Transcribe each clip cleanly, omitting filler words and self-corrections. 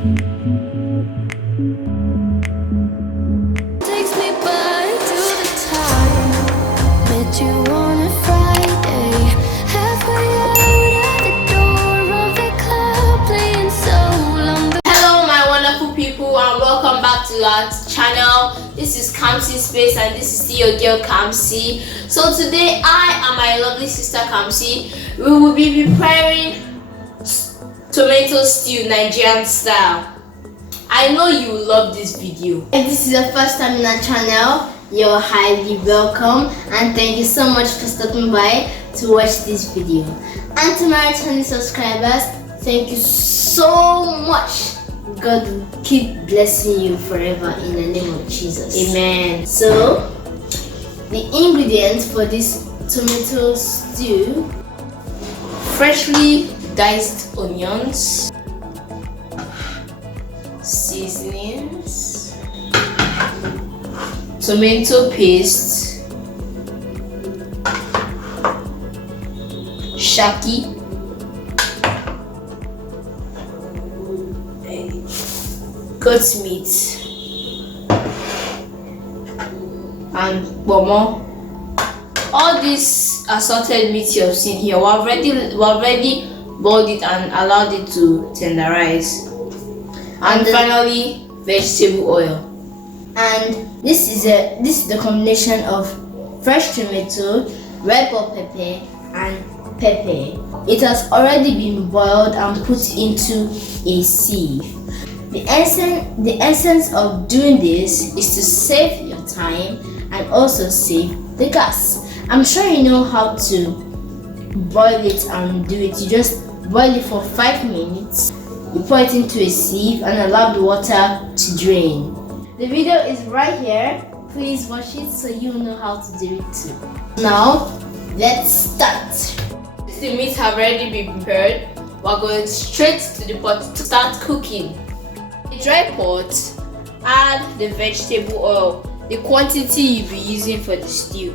Takes me back to the time met you on a Friday, halfway out at the door of the club, playing soul on the. Hello my wonderful people and welcome back to our channel. This is Kamsi Space and this is your girl Kamsi. So today I and my lovely sister Kamsi, we will be preparing tomato stew Nigerian style. I know you will love this video. If this is your first time in our channel, you're highly welcome and thank you so much for stopping by to watch this video. And to my returning subscribers, thank you so much. God will keep blessing you forever in the name of Jesus. Amen. So, the ingredients for this tomato stew: freshly diced onions, seasonings, tomato paste, shaki, goat meat, and bomo. All this assorted meat you have seen here, we already boiled it and allowed it to tenderize. And finally, vegetable oil. And this is the combination of fresh tomato, red bell pepper, and pepper. It has already been boiled and put into a sieve. The essence of doing this is to save your time and also save the gas. I'm sure you know how to boil it and do it. You just boil it for 5 minutes. You pour it into a sieve and allow the water to drain. The video is right here. Please watch it so you know how to do it too. Now, let's start. Since the meat have already been prepared, we're going straight to the pot to start cooking. A dry pot, add the vegetable oil, the quantity you'll be using for the stew.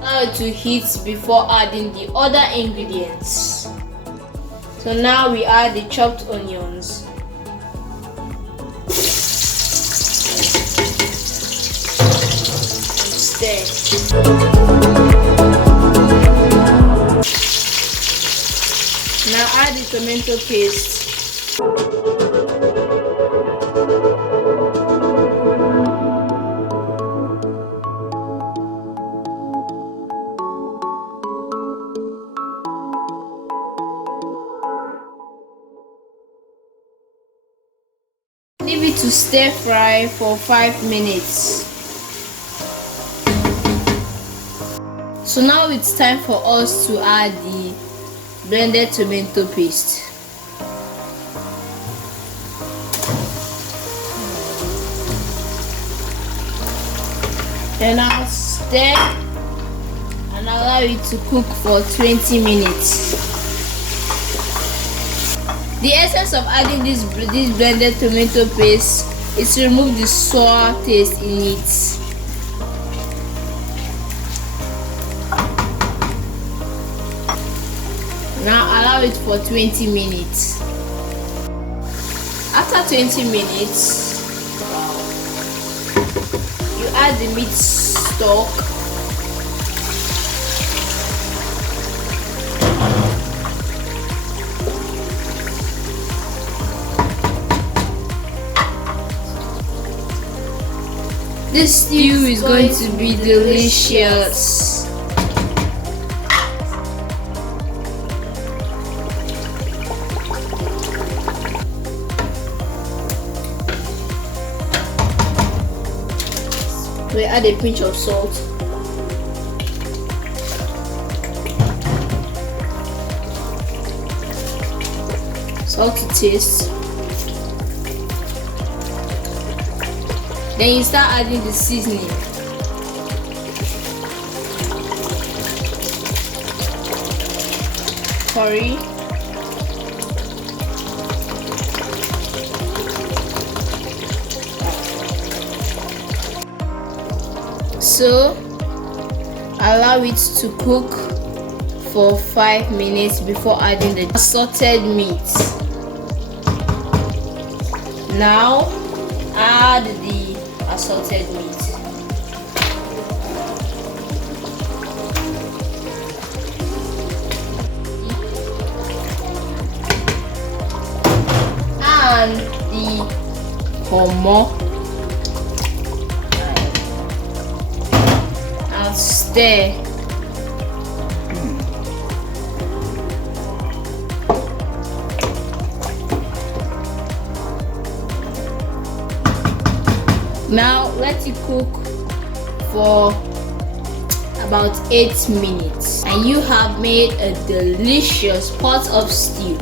Allow it to heat before adding the other ingredients. So now we add the chopped onions. Stir. Now add the tomato paste. Leave it to stir fry for 5 minutes. So now it's time for us to add the blended tomato paste. Then I'll stir and allow it to cook for 20 minutes. The essence of adding this blended tomato paste is to remove the sour taste in it. Now allow it for 20 minutes. After 20 minutes, you add the meat stock. This stew is going to be delicious. We add a pinch of salt. Salt to taste. Then you start adding the seasoning. Curry. So allow it to cook for 5 minutes before adding the assorted meat. Now add the assorted meat. And the pomo. Now stir. Now let it cook for about 8 minutes and you have made a delicious pot of stew.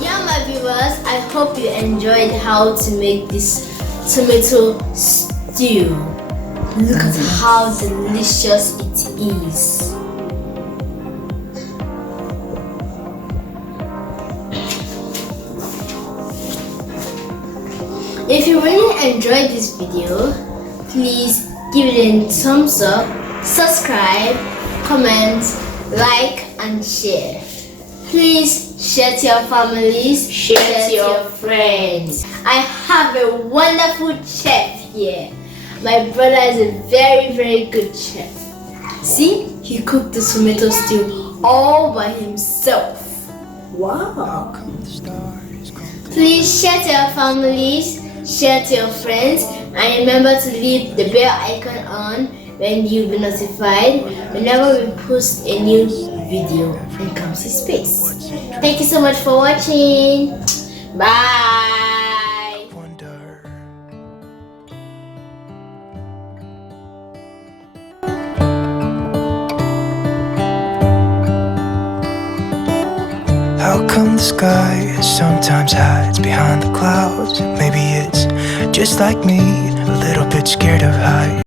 Yeah, my viewers, I hope you enjoyed how to make this tomato stew. Look at how delicious it is. If you really enjoyed this video, please give it a thumbs up, subscribe, comment, like and share. Please share to your families, share to your friends. I have a wonderful chef here. My brother is a very, very good chef. See, he cooked the tomato stew all by himself. Wow. Please share to your families, share to your friends, and remember to leave the bell icon on when you'll be notified whenever we post a new video in Kamsi Space. Thank you so much for watching. Bye. How come the sky sometimes hides behind the clouds? Maybe it's just like me, a little bit scared of heights.